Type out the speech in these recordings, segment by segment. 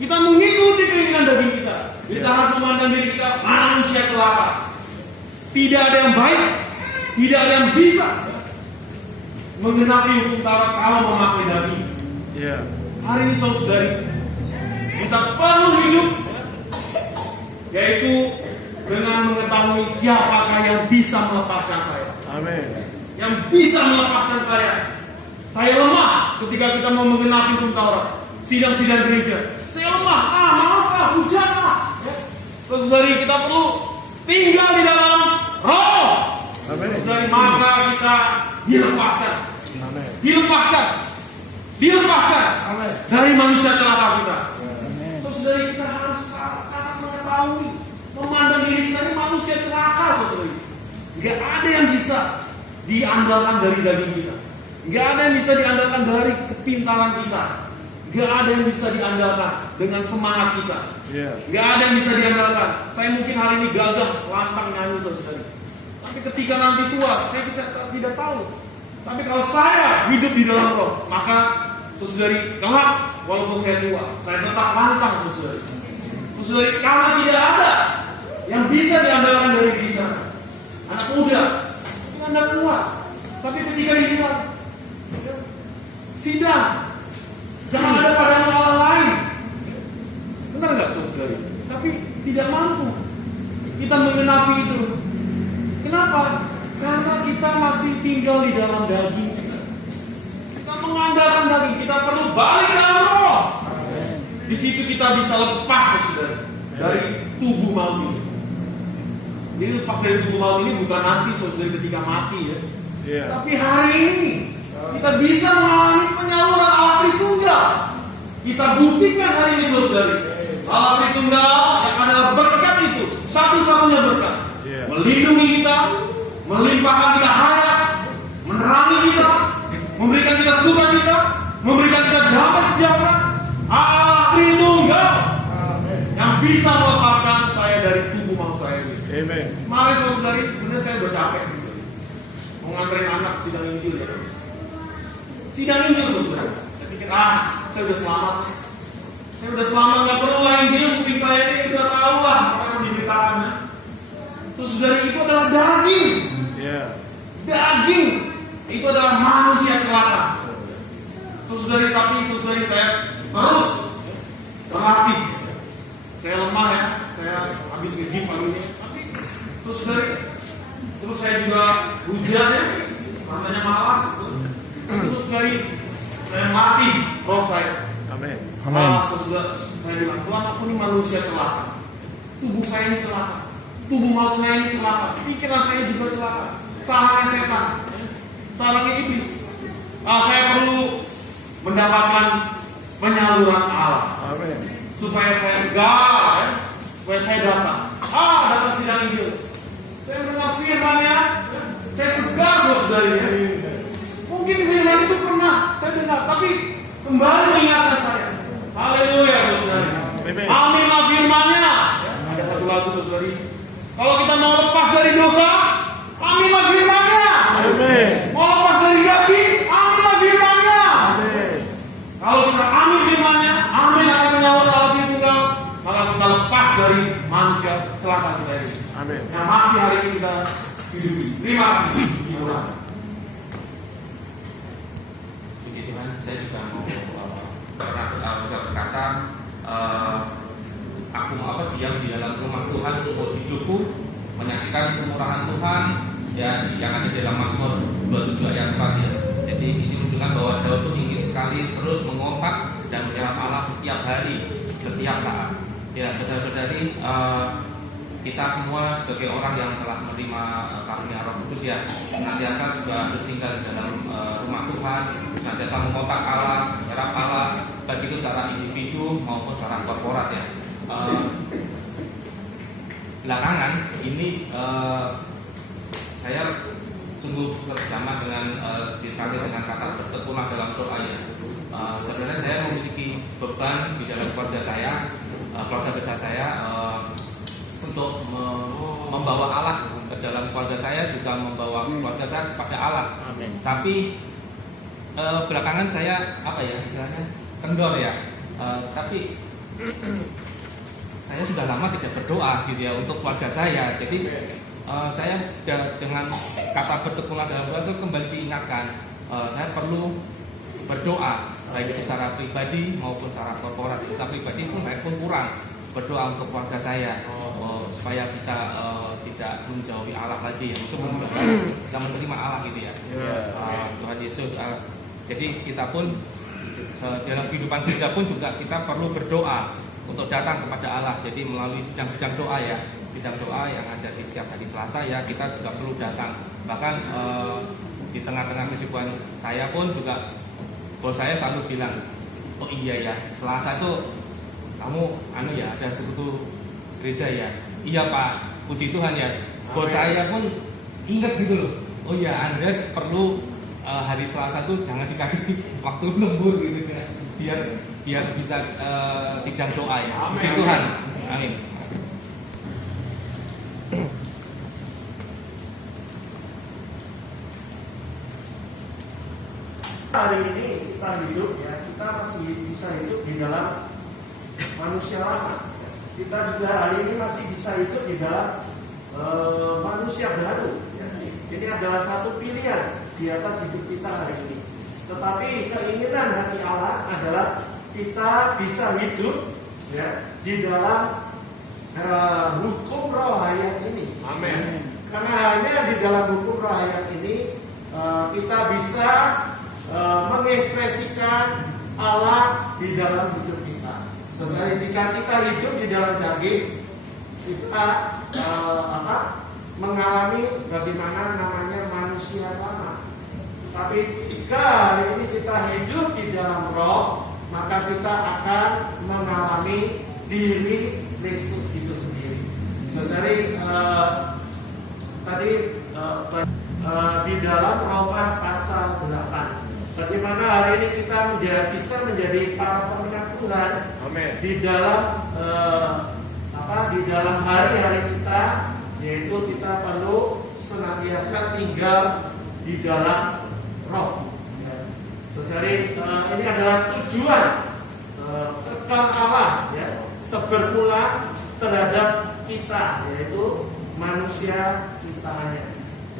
Kita mengikuti keinginan daging kita. Kita harus memandang diri kita manusia celaka. Tidak ada yang baik, tidak ada yang bisa menggenapi hukum Taurat kalau memakai daging. Hari ini saudari, kita perlu hidup, yaitu dengan mengetahui siapakah yang bisa melepaskan saya. Amin. Yang bisa melepaskan saya. Saya lemah ketika kita mau menggenapi hukum Taurat. Sidang-sidang gereja, saya lemah, malas lah, hujan lah. Saudari, kita perlu tinggal di dalam roh. Saudari, maka kita dilepaskan. Dilepaskan dari manusia celaka kita. Saudari, kita harus sangat mengetahui, memandang diri kita ini manusia celaka, saudari. Gak ada yang bisa diandalkan dari daging kita. Gak ada yang bisa diandalkan dari kepintaran kita. Gak ada yang bisa diandalkan dengan semangat kita. Gak ada yang bisa diandalkan. Saya mungkin hari ini gagah, lantang nyanyi, saudari. Tapi ketika nanti tua, saya tidak tahu. Tapi kalau saya hidup di dalam roh, maka saudari, kelak walaupun saya tua, saya tetap lantang, saudari. Saudari, karena tidak ada yang bisa diandalkan dari bisa. Anak muda, Anda kuat. Tapi ketika dibilang sidang, jangan ada padamu Allah lain. Benar nggak, saudari? Tapi tidak mampu kita menggenapi itu. Kenapa? Karena kita masih tinggal di dalam daging. Kita mengandalkan daging. Kita perlu balik ke dalam roh. Di situ kita bisa lepas, saudari, dari tubuh maut ini. Jadi lepas dari tubuh maut ini bukan nanti, saudari, ketika mati ya. Tapi hari ini kita bisa mengalami penyaluran Allah Tritunggal. Kita buktikan hari ini, saudari, Allah Tritunggal yang adalah berkat itu, satu-satunya berkat, melindungi kita, melimpahkan kita hayat, menerangi kita, memberikan kita sukacita, memberikan kita damai sejahtera. Allah Tritunggal yang bisa melepaskan saya dari tubuh maut saya ini. Amen. Kemarin, saudari, sebenarnya saya udah capek mau nganterin anak sidang Injil ya. Sidang Injil, saudara. Saya pikir, saya udah selamat. Saya udah selamat, nggak perlu lah Injil. Mungkin saya ini udah tahu lah apa yang diberitakannya. Terus, saudara, itu adalah daging. Daging itu adalah manusia celaka. Terus, saudari, tapi saudari, saya terus berlatih. Saya lemah ya. Saya habis nge-gym pagi ini. Terus, saudari, terus saya juga hujan ya, rasanya malas. Terus dari saya mati roh saya. Amin. Saya bilang, Tuhan, aku ini manusia celaka. Tubuh saya ini celaka. Tubuh maut saya ini celaka. Pikiran saya juga celaka. Salahnya setan, salahnya iblis. Saya perlu mendapatkan penyaluran Allah. Amin. Supaya saya segar, ya. Supaya saya datang. Datang sidang Injil. Saya mendengar firman-Nya, saya segar, saudari. Mungkin firman itu pernah saya dengar, tapi kembali mengingatkan saya. Haleluya, saudari. Aminlah firman-Nya. Ada satu lagu, saudari. Kalau kita mau lepas dari dosa, aminlah firman-Nya. Mau lepas dari daging, aminlah firman-Nya. Kalau kita amin firman-Nya, amin akan menyalurkan Allah Tritunggal, maka kita lepas dari manusia celaka kita ini. Amin. Yang masih hari ini kita hidupi. Terima kasih. Puji Tuhan, saya juga mau berkata, aku mau diam di dalam rumah Tuhan seumur hidupku, menyaksikan kemurahan Tuhan, ya, yang ada dalam Mazmur 27 ayat 4 ya. Jadi ini menunjukkan bahwa Daud itu ingin sekali terus mengopak dan menyerap Allah setiap hari, setiap saat. Ya, saudara-saudari, kita semua sebagai orang yang telah menerima karunia Roh Kudus ya, senantiasa juga harus tinggal di dalam rumah Tuhan, senantiasa mengotak Allah, menyerap Allah, baik itu secara individu maupun secara korporat ya. Belakangan ini saya sungguh terjamah dengan ditraktir dengan kata bertekunlah dalam doa ya. Sebenarnya saya memiliki beban di dalam keluarga saya, keluarga besar saya, untuk membawa Allah ke dalam keluarga saya, juga membawa keluarga saya kepada Allah. Amin. Tapi belakangan saya istilahnya kendor ya. Tapi saya sudah lama tidak berdoa gitu ya untuk keluarga saya. Jadi saya dengan kata bertekunlah dalam doa itu kembali diingatkan saya perlu berdoa baik itu secara pribadi maupun secara korporat. Secara pribadi pun saya pun kurang berdoa untuk keluarga saya supaya bisa tidak menjauhi Allah lagi, bisa menerima Allah gitu ya. Tuhan Yesus. Jadi kita pun dalam kehidupan gereja pun juga kita perlu berdoa untuk datang kepada Allah. Jadi melalui sidang-sidang doa ya, sidang doa yang ada di setiap hari Selasa ya, kita juga perlu datang. Bahkan di tengah-tengah kesibukan saya pun juga bos saya selalu bilang, oh iya ya, Selasa tuh kamu ya ada sekutu gereja ya. Iya Pak, puji Tuhan ya. Bos saya pun ingat gitu loh. Oh iya, Anda perlu hari Selasa tuh jangan dikasih waktu lembur gitu ya. Biar bisa sidang doa ya. Puji Tuhan. Amin. Hari ini kita hidup ya, kita masih bisa hidup di dalam manusia lama. Kita juga hari ini masih bisa hidup di dalam manusia baru ya. Ini adalah satu pilihan di atas hidup kita hari ini. Tetapi keinginan hati Allah adalah kita bisa hidup ya di dalam hukum roh hayat ini. Amin. Karena hanya di dalam hukum roh hayat ini kita bisa mengekspresikan Allah di dalam hidup kita. Sebenarnya jika kita hidup di dalam daging, kita mengalami bagaimana namanya manusia lama. Tapi jika hari ini kita hidup di dalam roh, maka kita akan mengalami diri Kristus itu sendiri. Sebenarnya tadi di dalam Roma pasal 8. Bagaimana hari ini kita bisa menjadi para pemenang Tuhan. Amin. Di dalam di dalam hari-hari kita, yaitu kita perlu senantiasa tinggal di dalam roh. Jadi ini adalah tujuan kekal Allah ya, sebermula terhadap kita, yaitu manusia ciptaannya.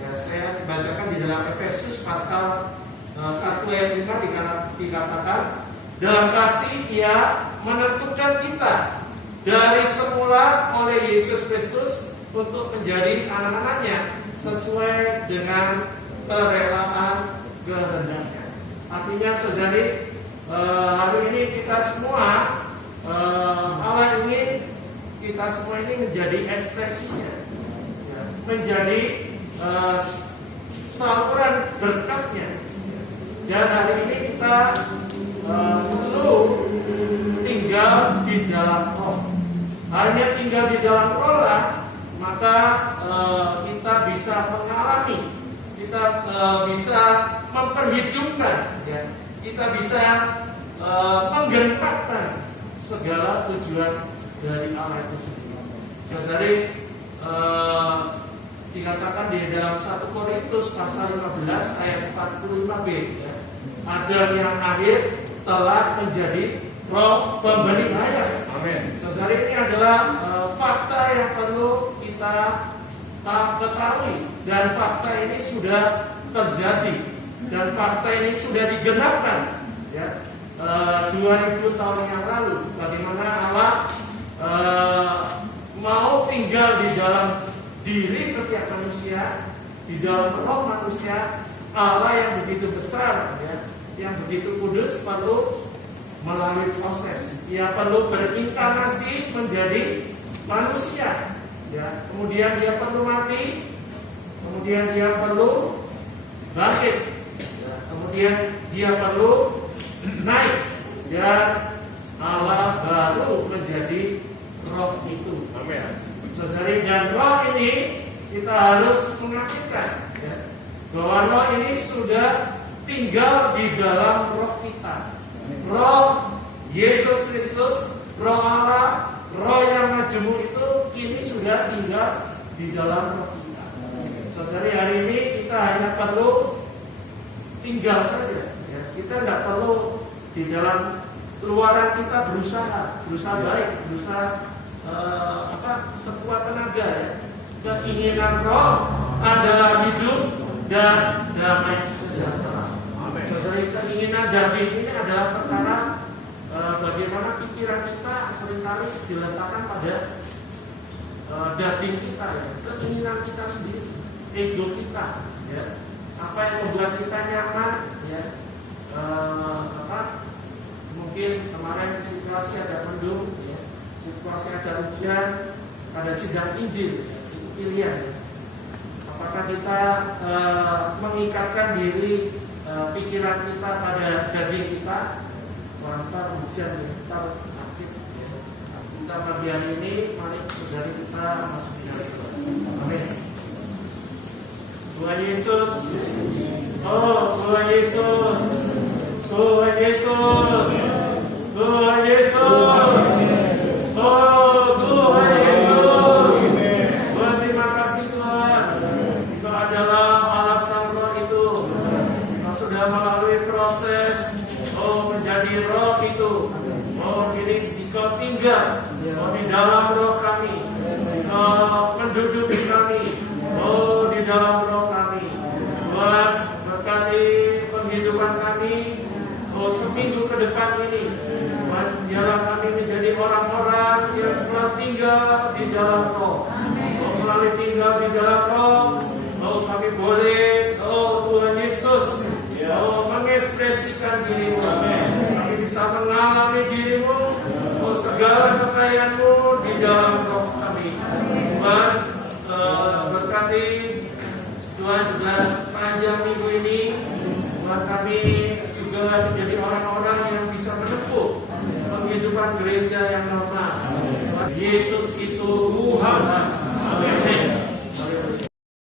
Ya, saya bacakan di dalam Efesus pasal 1 ayat 5 dikatakan, dalam kasih Ia menentukan kita dari semula oleh Yesus Kristus untuk menjadi anak-anaknya sesuai dengan kerelaan kehendaknya. Artinya saudari, hari ini kita semua Allah ingin kita semua ini menjadi ekspresinya, menjadi saluran berkatnya. Dan hari ini kita perlu tinggal di dalam roh. Hanya tinggal di dalam roh lah, maka kita bisa mengalami, kita bisa memperhitungkan, ya, kita bisa menggenapkan segala tujuan dari Allah itu sendiri. Jadi dikatakan di dalam 1 Korintus pasal 15 ayat 45b, ya, Adam yang akhir telah menjadi roh pemberi hayat. Amin. Jadi ini adalah fakta yang perlu kita ketahui, dan fakta ini sudah terjadi, dan fakta ini sudah digenapkan ya 2000 tahun yang lalu. Bagaimana Allah mau tinggal di dalam diri setiap manusia, di dalam roh manusia. Allah yang begitu besar ya, yang begitu kudus perlu melalui proses. Ia perlu berinkarnasi menjadi manusia ya. Kemudian dia perlu mati, kemudian dia perlu bangkit ya. Kemudian dia perlu naik, dan Allah baru menjadi roh itu. Amin. Saudari, dan roh ini kita harus mengakibatkan ya, bahwa roh ini sudah tinggal di dalam roh kita. Roh Yesus Kristus, roh Allah, roh yang majemuk itu kini sudah tinggal di dalam roh kita. Saudari, hari ini kita hanya perlu tinggal saja ya. Kita tidak perlu di dalam luaran kita berusaha baik, berusaha sekuat tenaga ya. Keinginan roh adalah hidup dan damai sejahtera. Saudara, keinginan daging ini adalah perkara bagaimana pikiran kita seringkali diletakkan pada daging kita ya, keinginan kita sendiri, ego kita ya, apa yang membuat kita nyaman ya, mungkin kemarin situasi ada mendung ya, situasi ada hujan, ada sidang Injil ya, itu pilihan ya. Apakah kita mengikatkan diri pikiran kita pada daging kita, ntar hujan ya, ntar sakit ya. Kita pagi hari ini mari saudari kita masuk di dalam Tuhan. Amin. Tuhan Yesus, oh Tuhan Yesus, Tuhan Yesus, Tuhan Yesus, oh Tuhan Yesus. Tuhan, terima kasih Tuhan. Engkau adalah Allah Sang Roh itu. Engkau sudah melalui proses menjadi roh itu. Oh, ini Engkau tinggal di dalam roh kami. Engkau menduduki kami. Oh, di dalam roh kami. Tuhan, berkati penghidupan kami. Oh, seminggu ke depan ini. Tuhan, biarlah kami menjadi orang-orang yang selalu tinggal di dalam roh. Oh, melalui tinggal di dalam roh. Oh, kami boleh. Oh, Tuhan Yesus. Oh, mengekspresikan dirimu. Kami bisa mengalami dirimu. Oh, segala kekayaanmu di dalam roh kami. Tuhan, berkati Tuhan juga sepanjang minggu ini. Tuhan, kami juga menjadi orang-orang yang bisa menempuh penghidupan gereja yang normal.